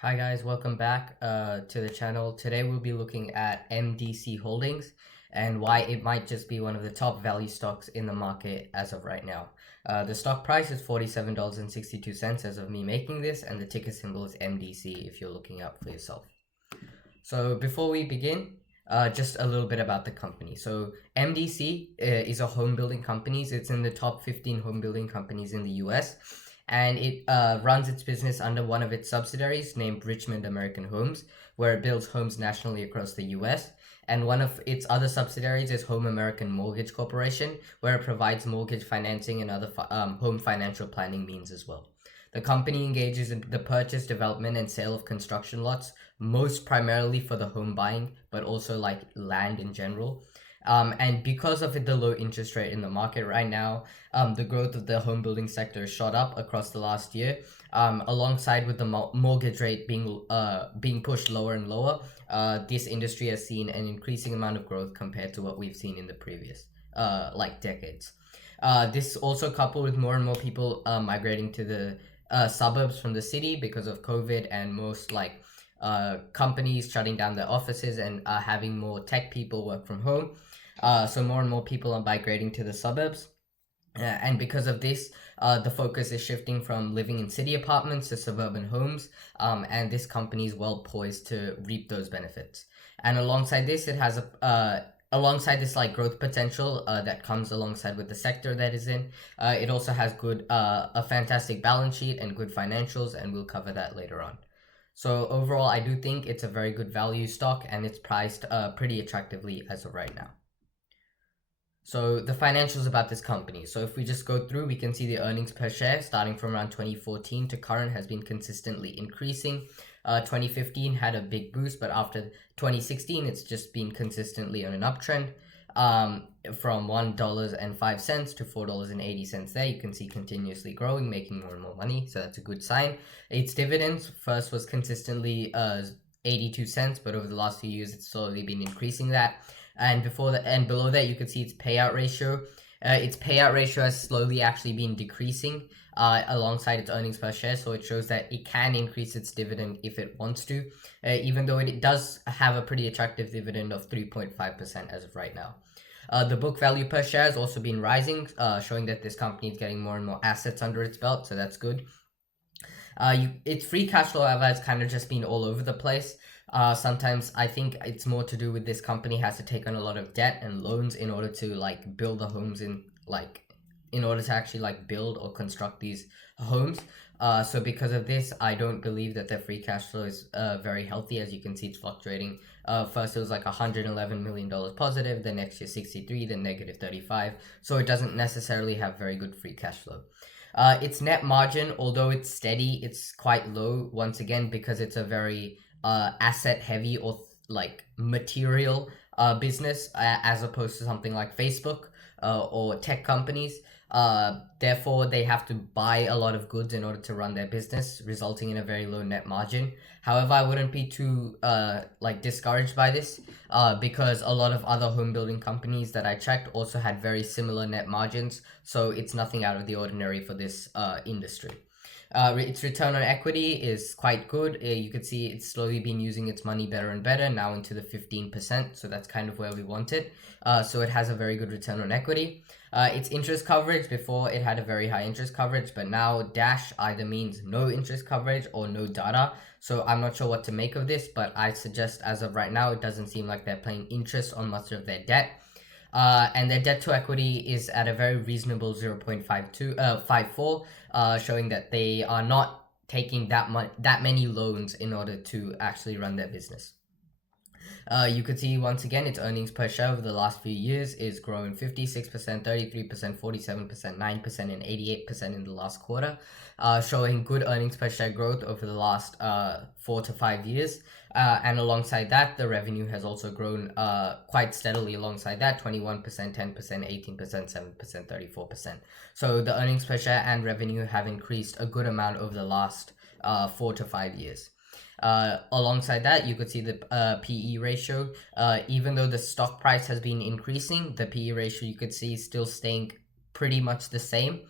Hi guys, welcome back to the channel. Today we'll be looking at MDC Holdings and why it might just be one of the top value stocks in the market as of right now. The stock price is $47.62 as of me making this, and the ticker symbol is MDC if you're looking up for yourself. So before we begin, just a little bit about the company. So MDC is a home building company. It's in the top 15 home building companies in the US, and it runs its business under one of its subsidiaries named Richmond American Homes, where it builds homes nationally across the US. And one of its other subsidiaries is Home American Mortgage Corporation, where it provides mortgage financing and other home financial planning means as well. The company engages in the purchase, development, and sale of construction lots, most primarily for the home buying, but also like land in general. And because of the low interest rate in the market right now, the growth of the home building sector shot up across the last year, alongside with the mortgage rate being pushed lower and lower. This industry has seen an increasing amount of growth compared to what we've seen in the previous decades. This also coupled with more and more people migrating to the suburbs from the city because of COVID, and most companies shutting down their offices and having more tech people work from home. So more and more people are migrating to the suburbs. And because of this, the focus is shifting from living in city apartments to suburban homes, and this company is well poised to reap those benefits. And alongside this, it has alongside this growth potential that comes alongside with the sector that is in. It also has a fantastic balance sheet and good financials, and we'll cover that later on. So overall, I do think it's a very good value stock, and it's priced pretty attractively as of right now. So the financials about this company. So if we just go through, we can see the earnings per share starting from around 2014 to current has been consistently increasing. 2015 had a big boost, but after 2016, it's just been consistently on an uptrend. From $1.05 to $4.80 there, you can see continuously growing, making more and more money, so that's a good sign. Its dividends first was consistently 82 cents, but over the last few years it's slowly been increasing that. And below that, you can see its payout ratio. Its payout ratio has slowly actually been decreasing alongside its earnings per share, so it shows that it can increase its dividend if it wants to, even though it does have a pretty attractive dividend of 3.5% as of right now. The book value per share has also been rising, showing that this company is getting more and more assets under its belt, so that's good. Its free cash flow, however, has kind of just been all over the place. Sometimes I think it's more to do with this company has to take on a lot of debt and loans in order to build the homes in order to actually build or construct these homes. So because of this, I don't believe that their free cash flow is very healthy. As you can see, it's fluctuating. First it was like $111 million positive, the next year 63, then negative 35. So it doesn't necessarily have very good free cash flow. Its net margin, although it's steady, it's quite low once again because it's a very asset heavy or material business, as opposed to something like Facebook or tech companies. Therefore, they have to buy a lot of goods in order to run their business, resulting in a very low net margin. However, I wouldn't be too discouraged by this because a lot of other home building companies that I checked also had very similar net margins, so it's nothing out of the ordinary for this industry. Its return on equity is quite good. You could see it's slowly been using its money better and better, now into the 15%, so that's kind of where we want it. So it has a very good return on equity. Its interest coverage, before it had a very high interest coverage, but now dash either means no interest coverage or no data. So I'm not sure what to make of this, but I suggest as of right now, it doesn't seem like they're paying interest on much of their debt. And their debt to equity is at a very reasonable 0.54, showing that they are not taking that many loans in order to actually run their business. You could see once again its earnings per share over the last few years is growing 56%, 33%, 47%, 9%, and 88% in the last quarter, showing good earnings per share growth over the last 4 to 5 years. And alongside that, the revenue has also grown quite steadily alongside that, 21%, 10%, 18%, 7%, 34%. So the earnings per share and revenue have increased a good amount over the last 4 to 5 years. Alongside that, you could see the PE ratio. Even though the stock price has been increasing, the PE ratio you could see is still staying pretty much the same,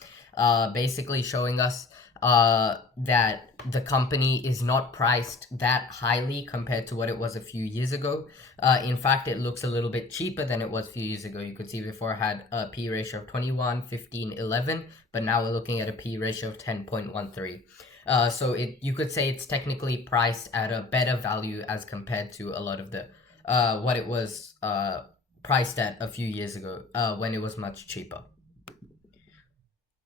basically showing us that the company is not priced that highly compared to what it was a few years ago. In fact, it looks a little bit cheaper than it was a few years ago. You could see before it had a P ratio of 21, 15, 11, but now we're looking at a P ratio of 10.13. So you could say it's technically priced at a better value as compared to a lot of the what it was priced at a few years ago when it was much cheaper.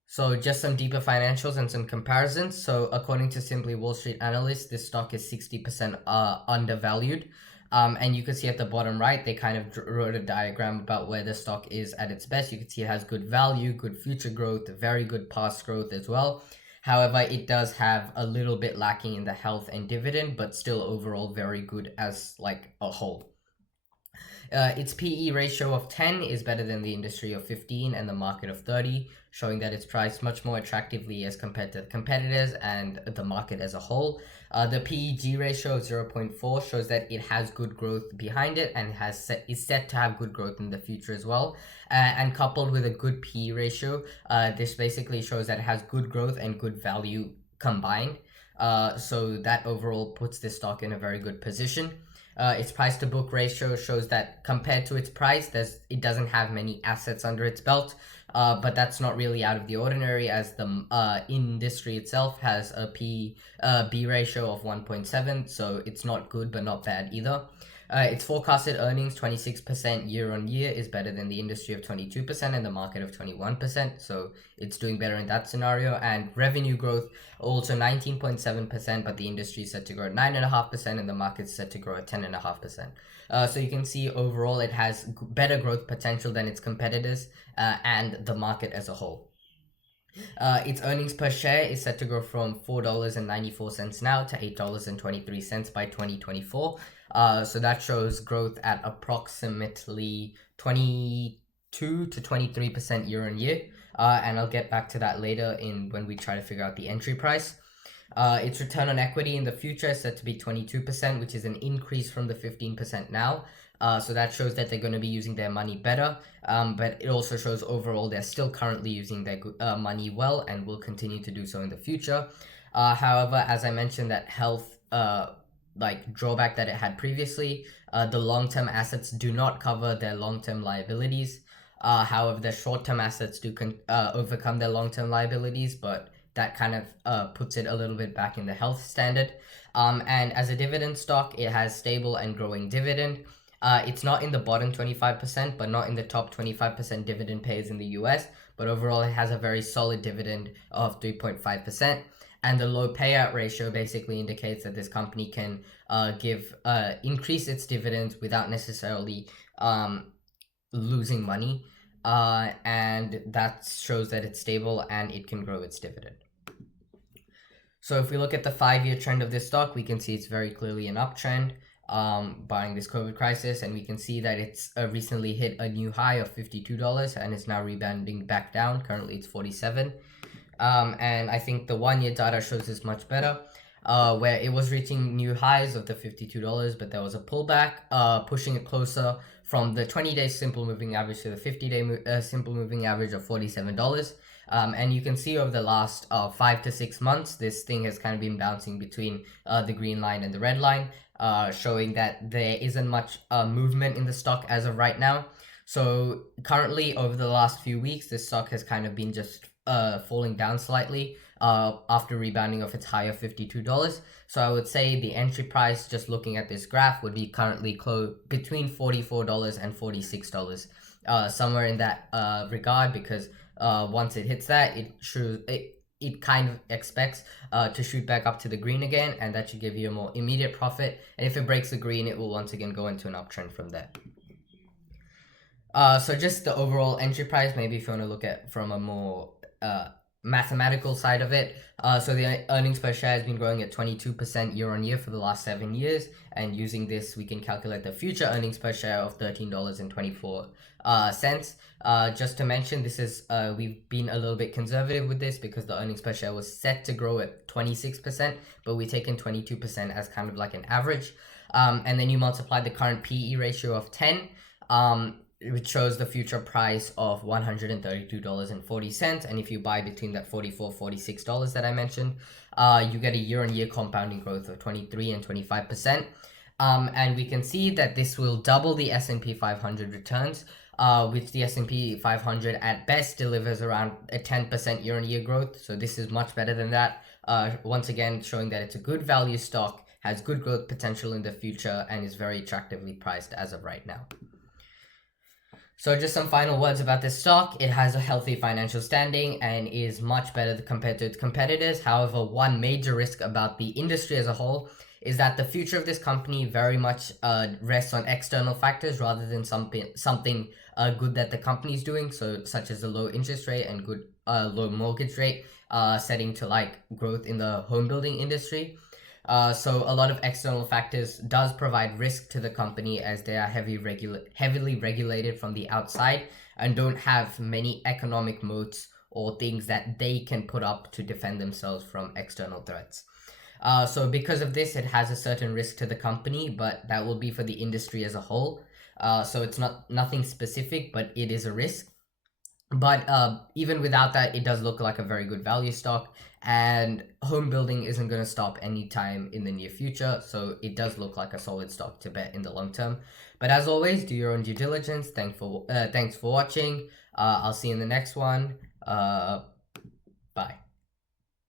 So just some deeper financials and some comparisons. So according to Simply Wall Street Analyst, this stock is 60% undervalued. And you can see at the bottom right, they kind of wrote a diagram about where the stock is at its best. You can see it has good value, good future growth, very good past growth as well. However, it does have a little bit lacking in the health and dividend, but still overall very good as like a whole. Its PE ratio of 10 is better than the industry of 15 and the market of 30, showing that it's priced much more attractively as compared to the competitors and the market as a whole. The PEG ratio of 0.4 shows that it has good growth behind it and is set to have good growth in the future as well. And coupled with a good PE ratio, this basically shows that it has good growth and good value combined. So that overall puts this stock in a very good position. Its price to book ratio shows that compared to its price, it doesn't have many assets under its belt, but that's not really out of the ordinary, as the industry itself has a B ratio of 1.7, so it's not good but not bad either. Its forecasted earnings, 26% year on year, is better than the industry of 22% and the market of 21%. So it's doing better in that scenario. And revenue growth, also 19.7%, but the industry is set to grow at 9.5% and the market is set to grow at 10.5%. So you can see overall it has better growth potential than its competitors and the market as a whole. Its earnings per share is set to grow from $4.94 now to $8.23 by 2024. So that shows growth at approximately 22 to 23% year on year. And I'll get back to that later when we try to figure out the entry price. Its return on equity in the future is set to be 22%, which is an increase from the 15% now. So that shows that they're going to be using their money better, but it also shows overall they're still currently using their money well and will continue to do so in the future. However, as I mentioned, that health drawback that it had previously, the long-term assets do not cover their long-term liabilities. However, the short-term assets do overcome their long-term liabilities, but that kind of puts it a little bit back in the health standard. And as a dividend stock, it has stable and growing dividend. It's not in the bottom 25%, but not in the top 25% dividend payers in the US. But overall, it has a very solid dividend of 3.5%. And the low payout ratio basically indicates that this company can increase its dividends without necessarily losing money. And that shows that it's stable and it can grow its dividend. So if we look at the 5-year trend of this stock, we can see it's very clearly an uptrend. Barring this COVID crisis, and we can see that it's recently hit a new high of $52 and is now rebounding back down. Currently it's 47. And I think the 1-year data shows this much better, where it was reaching new highs of the $52, but there was a pullback, pushing it closer from the 20-day simple moving average to the 50-day simple moving average of $47. And you can see over the last 5 to 6 months, this thing has kind of been bouncing between the green line and the red line, showing that there isn't much movement in the stock as of right now. So currently, over the last few weeks, this stock has kind of been just falling down slightly after rebounding off its high of $52. So I would say the entry price, just looking at this graph, would be currently between $44 and $46, somewhere in that regard, because once it hits that, it kind of expects to shoot back up to the green again, and that should give you a more immediate profit. And if it breaks the green, it will once again go into an uptrend from there. So just the overall entry price, maybe if you want to look at from a more mathematical side of it. So the earnings per share has been growing at 22% year on year for the last 7 years. And using this, we can calculate the future earnings per share of $13.24. Just to mention, this is we've been a little bit conservative with this because the earnings per share was set to grow at 26%, but we've taken 22% as kind of like an average. And then you multiply the current PE ratio of 10. which shows the future price of $132.40. And if you buy between that $44, $46 that I mentioned, you get a year-on-year compounding growth of 23 and 25%. And we can see that this will double the S&P 500 returns, which the S&P 500 at best delivers around a 10% year-on-year growth. So this is much better than that. Once again, showing that it's a good value stock, has good growth potential in the future, and is very attractively priced as of right now. So just some final words about this stock. It has a healthy financial standing and is much better compared to its competitors. However, one major risk about the industry as a whole is that the future of this company very much rests on external factors rather than something good that the company is doing. So such as the low interest rate and good low mortgage rate, setting to like growth in the home building industry. So a lot of external factors does provide risk to the company as they are heavily regulated from the outside and don't have many economic moats or things that they can put up to defend themselves from external threats. So because of this, it has a certain risk to the company, but that will be for the industry as a whole. So it's nothing specific, but it is a risk. But even without that, it does look like a very good value stock, and home building isn't going to stop anytime in the near future. So it does look like a solid stock to bet in the long term. But as always, do your own due diligence. Thanks for watching. I'll see you in the next one. Bye.